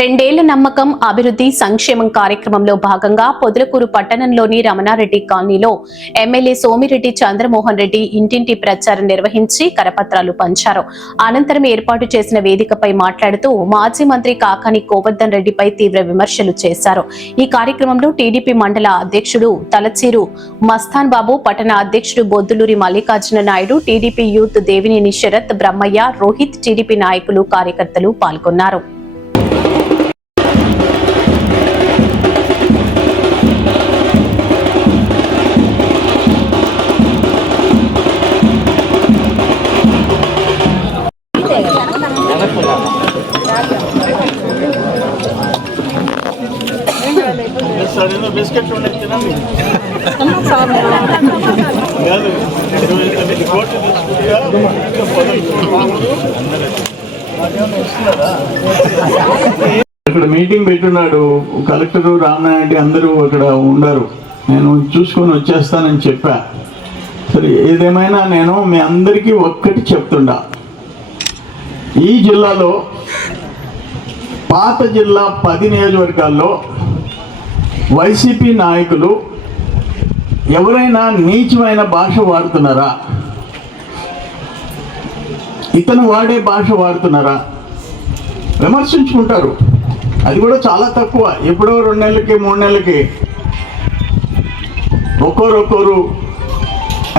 రెండేళ్ల నమ్మకం అభివృద్ధి సంక్షేమం కార్యక్రమంలో భాగంగా పొదలకూరు పట్టణంలోని రమణారెడ్డి కాలనీలో ఎమ్మెల్యే సోమిరెడ్డి చంద్రమోహన్ రెడ్డి ఇంటింటి ప్రచారం నిర్వహించి కరపత్రాలు పంచారు. అనంతరం ఏర్పాటు చేసిన వేదికపై మాట్లాడుతూ మాజీ మంత్రి కాకాని గోవర్ధన్ రెడ్డిపై తీవ్ర విమర్శలు చేశారు. ఈ కార్యక్రమంలో టీడీపీ మండల అధ్యక్షుడు తలచీరు మస్తాన్ బాబు, పట్టణ అధ్యక్షుడు Bodduluri Mallikarjuna Naidu, TDP youth Devineni Sarath, Brahmaiah, Rohit, TDP నాయకులు, కార్యకర్తలు పాల్గొన్నారు. బిస్కెట్ ఇక్కడ మీటింగ్ పెట్టున్నాడు కలెక్టరు, రామనాయుడు అందరూ అక్కడ ఉండరు. నేను చూసుకొని వచ్చేస్తానని చెప్పా. సరే, ఏదేమైనా నేను మీ అందరికీ ఒక్కటి చెప్తుండా, ఈ జిల్లాలో పాత జిల్లా 10 నియోజకవర్గాల్లో వైసీపీ నాయకులు ఎవరైనా నీచమైన భాష వాడుతున్నారా? ఇతను వాడే భాష వాడుతున్నారా? విమర్శించుకుంటారు. అది కూడా చాలా తక్కువ. ఎప్పుడో 2 నెలలకి 3 నెలలకి ఒక్కొరు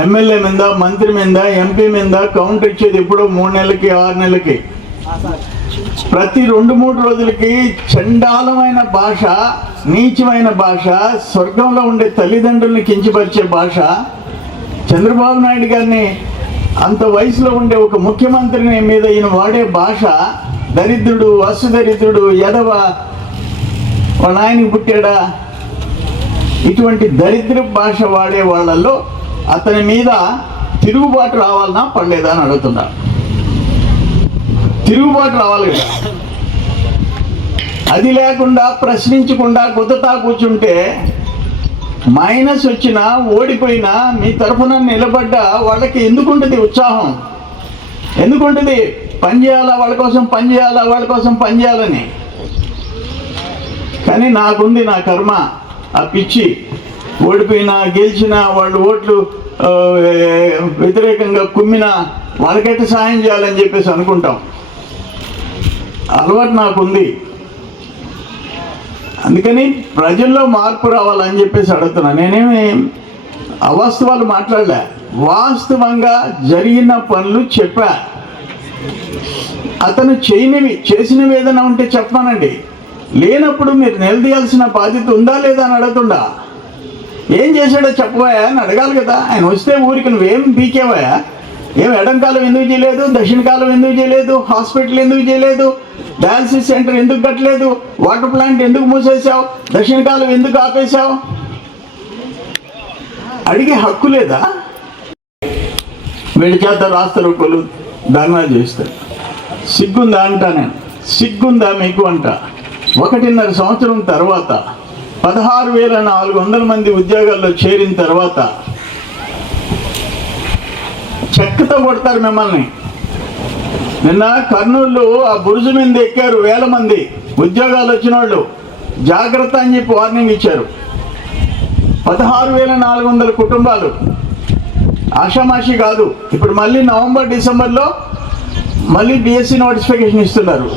ఎమ్మెల్యే మీద, మంత్రి మీద, ఎంపీ మీద కౌంటర్ ఇచ్చేది ఎప్పుడో 3 నెలలకి 6 నెలలకి. ప్రతి 2-3 రోజులకి చండాలమైన భాష, నీచమైన భాష, స్వర్గంలో ఉండే తల్లిదండ్రుల్ని కించపరిచే భాష, చంద్రబాబు నాయుడు గారిని అంత వయసులో ఉండే ఒక ముఖ్యమంత్రిని మీద ఈయన వాడే భాష, దరిద్రుడు, అసుదరిద్రుడు, ఎదవ, వాళ్ళ ఆయనకి పుట్టాడా, ఇటువంటి దరిద్ర భాష వాడే వాళ్ళల్లో అతని మీద తిరుగుబాటు రావాలన్నా పడలేదా అని అడుగుతున్నా. తిరుగుబాటు రావాలి కదా. అది లేకుండా ప్రశ్నించకుండా గుద్దతా కూర్చుంటే మైనస్ వచ్చినా, ఓడిపోయినా మీ తరఫున నిలబడ్డా వాళ్ళకి ఎందుకుంటుంది ఉత్సాహం? ఎందుకుంటుంది? పనిచేయాలా, వాళ్ళ కోసం పనిచేయాలా, వాళ్ళ కోసం పనిచేయాలని. కానీ నాకుంది నా కర్మ, ఆ పిచ్చి. ఓడిపోయినా గెలిచినా, వాళ్ళు ఓట్లు వ్యతిరేకంగా కుమ్మినా వాళ్ళకైతే సాయం చేయాలని చెప్పేసి అనుకుంటాం. అలవాటు నాకుంది. అందుకని ప్రజల్లో మార్పు రావాలని చెప్పేసి అడుగుతున్నా. నేనేమి అవాస్తవాలు మాట్లాడలే, వాస్తవంగా జరిగిన పనులు చెప్పా. అతను చేసినవి ఏదైనా ఉంటే చెప్పానండి. లేనప్పుడు మీరు నిలదీయాల్సిన బాధ్యత ఉందా లేదా అని అడుగుతుండా. ఏం చేశాడో చెప్పబోయా అని అడగాలి కదా. ఆయన వస్తే ఊరికి నువ్వేం పీకేవా? ఏం ఎడంకాలం ఎందుకు చేయలేదు, దక్షిణ కాలం ఎందుకు చేయలేదు, హాస్పిటల్ ఎందుకు చేయలేదు, డయాలసిస్ సెంటర్ ఎందుకు కట్టలేదు, వాటర్ ప్లాంట్ ఎందుకు మూసేసావు, దక్షిణ కాలం ఎందుకు ఆపేశావు? అడిగే హక్కు లేదా? వీళ్ళ చేత రాస్తారు, ఒకళ్ళు ధర్నాలు చేస్తారు. సిగ్గుందా అంట. నేను సిగ్గుందా మీకు అంట. 1.5 సంవత్సరం తర్వాత 16,400 మంది ఉద్యోగాల్లో చేరిన తర్వాత చెక్కతో కొడతారు మిమ్మల్ని. నిన్న కర్నూలు ఆ బురుజు మీద ఎక్కారు 1000 మంది ఉద్యోగాలు వచ్చిన వాళ్ళు. జాగ్రత్త అని చెప్పి వార్నింగ్ ఇచ్చారు. 16,400 కుటుంబాలు. ఆషామాషి కాదు. ఇప్పుడు మళ్ళీ నవంబర్, డిసెంబర్లో మళ్ళీ డిఎస్సి నోటిఫికేషన్ ఇస్తున్నారు.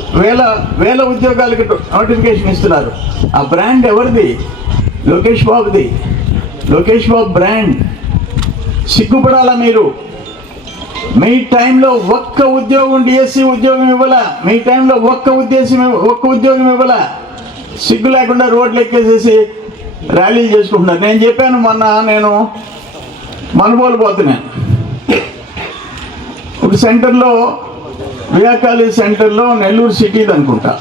వేల ఉద్యోగాలకి నోటిఫికేషన్ ఇస్తున్నారు. ఆ బ్రాండ్ ఎవరిది? లోకేష్ బాబుది. లోకేష్ బాబు బ్రాండ్. సిగ్గుపడాలా మీరు? మీ టైంలో ఒక్క ఉద్యోగం, డిఎస్సి ఉద్యోగం ఇవ్వలా. మీ టైంలో ఒక్క ఉద్యోగం ఇవ్వలా. సిగ్గు లేకుండా రోడ్లు ఎక్కేసేసి ర్యాలీలు చేసుకుంటున్నారు. నేను చెప్పాను మొన్న, నేను మనుబోలు పోతున్నాను. ఒక సెంటర్లో, విఆర్ కాలేజ్ సెంటర్లో, నెల్లూరు సిటీది అనుకుంటా,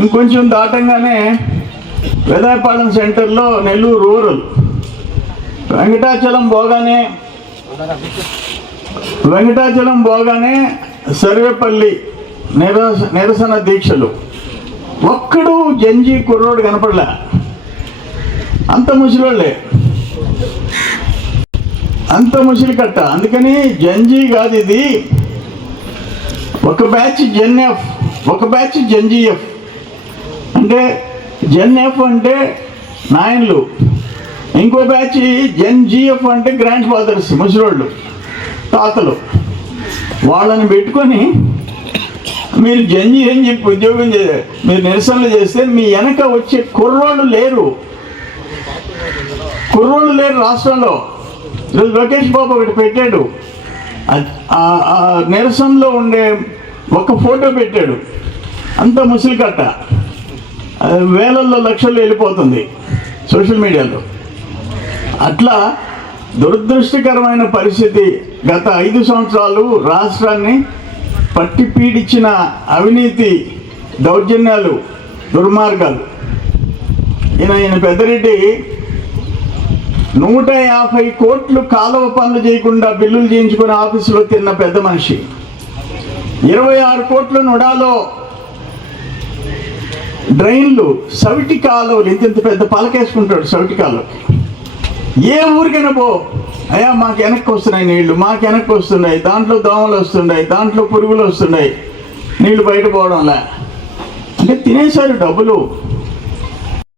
ఇంకొంచెం దాటంగానే వేదాయపాలెం సెంటర్లో నెల్లూరు రూరల్, వెంకటాచలం పోగానే సర్వేపల్లి నిరసన దీక్షలు. ఒక్కడు జంజీ కుర్రోడు కనపడలే. అంత ముసలోళ్ళే, అంత ముసలి కట్ట. అందుకని జంజీ కాదు ఇది. ఒక బ్యాచ్ జెన్ఎఫ్, ఒక బ్యాచ్ జంజీఎఫ్. అంటే జెన్ ఎఫ్ అంటే నాయన్లు, ఇంకో బ్యాచ్ జెన్ జిఎఫ్ అంటే గ్రాండ్ ఫాదర్స్, ముసలోళ్ళు, తాతలు. వాళ్ళని పెట్టుకొని మీరు జంజి అని చెప్పి ఉద్యోగం మీరు నిరసనలు చేస్తే మీ వెనక వచ్చే కుర్రోళ్ళు లేరు రాష్ట్రంలో. ఈరోజు లోకేష్ బాబు ఒకటి పెట్టాడు, ఆ నిరసనలో ఉండే ఒక ఫోటో పెట్టాడు, అంత ముసలి కట్ట, వేలల్లో లక్షలు వెళ్ళిపోతుంది సోషల్ మీడియాలో. అట్లా దురదృష్టకరమైన పరిస్థితి. గత 5 సంవత్సరాలు రాష్ట్రాన్ని పట్టి పీడించిన అవినీతి, దౌర్జన్యాలు, దుర్మార్గాలు. ఈయన పెద్దరెడ్డి 150 కోట్లు కాలువ పనులు చేయకుండా బిల్లులు చేయించుకుని ఆఫీసులో తిన్న పెద్ద మనిషి. 26 కోట్లు నుడాలో డ్రైన్లు, సవిటి కాలువలు, ఇంత పెద్ద పలకేసుకుంటాడు సవిటి కాలువ. ఏ ఊరికైనా పో, అయ్యా మాకు వెనక్కి వస్తున్నాయి నీళ్లు, మాకు వెనక్కి వస్తున్నాయి, దాంట్లో దోమలు వస్తున్నాయి, దాంట్లో పురుగులు వస్తున్నాయి, నీళ్లు బయట పోవడంలా. అంటే తినేశారు డబ్బులు.